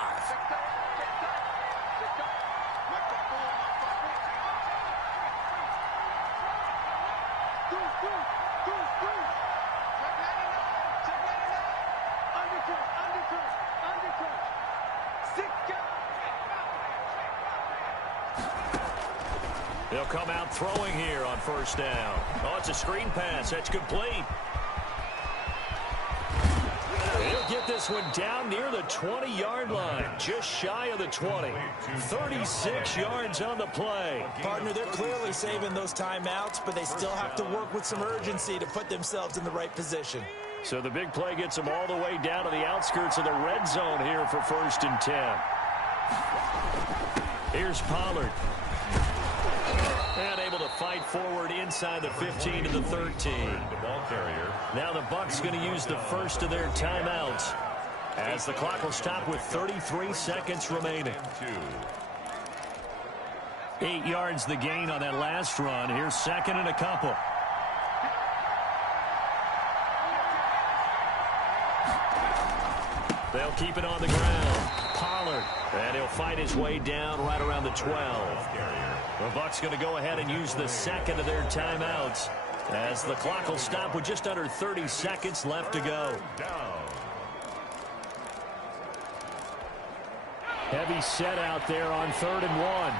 They'll come out throwing here on first down. Oh, it's a screen pass. That's complete. He'll get this one down near the 20-yard line, just shy of the 20. 36 yards on the play. Partner, they're clearly saving those timeouts, but they still have to work with some urgency to put themselves in the right position. So the big play gets them all the way down to the outskirts of the red zone here for 1st and 10. Here's Pollard. And able to fight forward inside the 15 to the 13. Now the Bucs going to use the first of their timeouts as the clock will stop with 33 seconds remaining. 8 yards the gain on that last run. Here's 2nd and a couple. They'll keep it on the ground. Pollard. And he'll fight his way down right around the 12. The Bucs going to go ahead and use the 2nd of their timeouts as the clock will stop with just under 30 seconds left to go. Heavy set out there on 3rd and 1.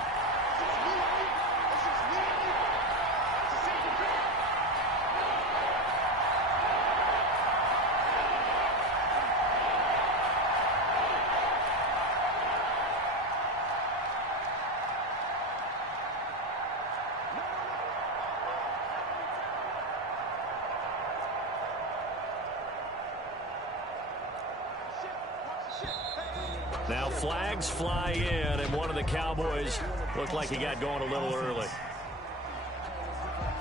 Now flags fly in, and one of the Cowboys looked like he got going a little early.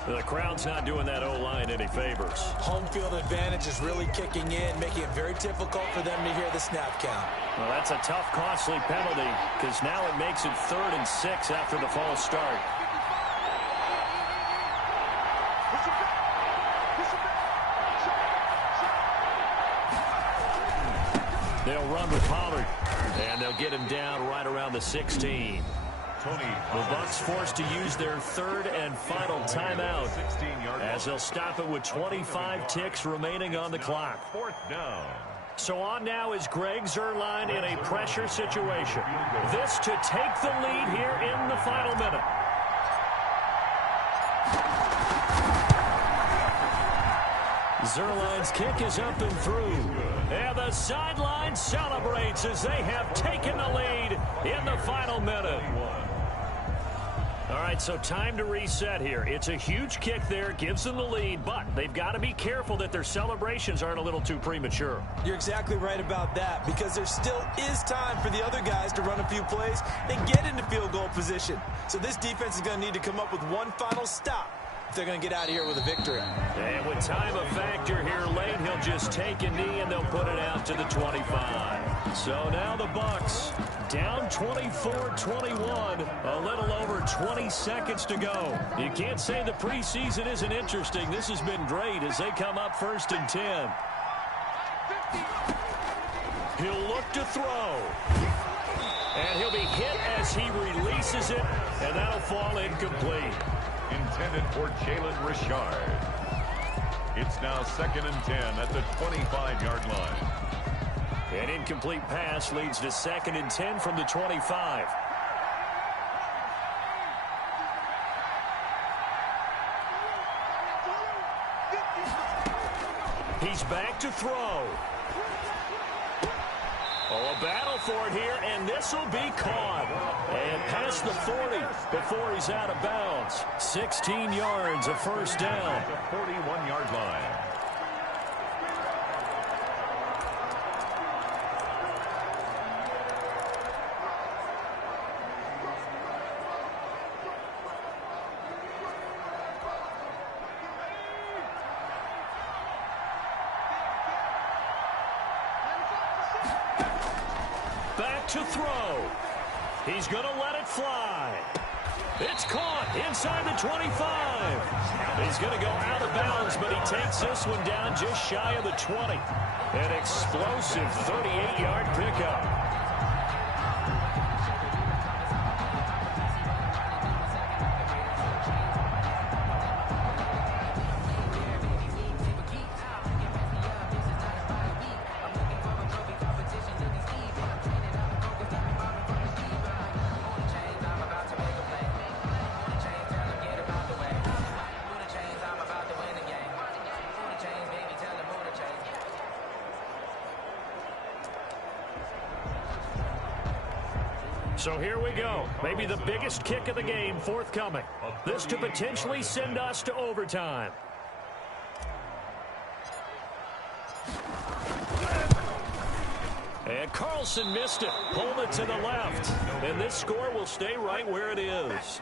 The crowd's not doing that O-line any favors. Home field advantage is really kicking in, making it very difficult for them to hear the snap count. Well, that's a tough, costly penalty because now it makes it 3rd and 6 after the false start. They'll run with Pollard, and they'll get him down right around the 16. The Bucs forced to use their 3rd and final timeout as they'll stop it with 25 ticks remaining on the clock. 4th down. So on now is Greg Zuerlein in a pressure situation. This to take the lead here in the final minute. Zuerlein's kick is up and through. And the sideline celebrates as they have taken the lead in the final minute. All right, so time to reset here. It's a huge kick there, gives them the lead, but they've got to be careful that their celebrations aren't a little too premature. You're exactly right about that, because there still is time for the other guys to run a few plays and get into field goal position. So this defense is going to need to come up with one final stop if they're going to get out of here with a victory. And with time a factor here late, he'll just take a knee and they'll put it out to the 25. So now the Bucs down 24-21, a little over 20 seconds to go. You can't say the preseason isn't interesting. This has been great as they come up 1st and 10. He'll look to throw. And he'll be hit as he releases it, and that'll fall incomplete. Intended for Jalen Richard. It's now 2nd and 10 at the 25-yard line. An incomplete pass leads to 2nd and 10 from the 25. He's back to throw. Oh, a battle for it here, and this will be caught. And past the 40 before he's out of bounds. 16 yards, a first down. The 41-yard line. to throw. He's going to let it fly. It's caught inside the 25. He's going to go out of bounds, but he takes this one down just shy of the 20. An explosive 38-yard pickup. So here we go. Maybe the biggest kick of the game forthcoming. This to potentially send us to overtime. And Carlson missed it. Pulled it to the left. And this score will stay right where it is.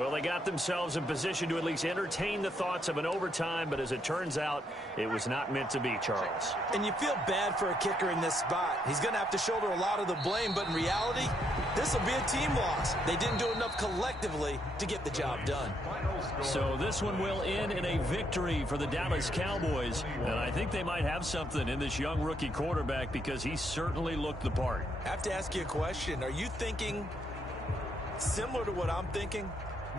Well, they got themselves in position to at least entertain the thoughts of an overtime, but as it turns out, it was not meant to be, Charles. And you feel bad for a kicker in this spot. He's going to have to shoulder a lot of the blame, but in reality, this will be a team loss. They didn't do enough collectively to get the job done. So this one will end in a victory for the Dallas Cowboys, and I think they might have something in this young rookie quarterback because he certainly looked the part. I have to ask you a question. Are you thinking similar to what I'm thinking?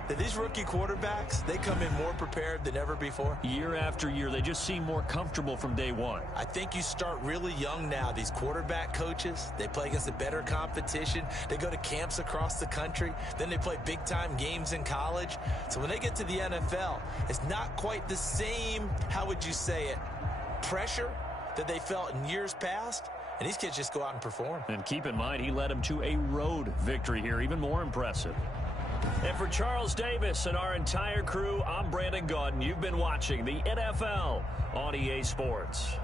That these rookie quarterbacks, they come in more prepared than ever before? Year after year, they just seem more comfortable from day one. I think you start really young now. These quarterback coaches, they play against a better competition. They go to camps across the country. Then they play big-time games in college. So when they get to the NFL, it's not quite the same, how would you say it, pressure that they felt in years past. And these kids just go out and perform. And keep in mind, he led them to a road victory here, even more impressive. And for Charles Davis and our entire crew, I'm Brandon Gaudin. You've been watching the NFL on EA Sports.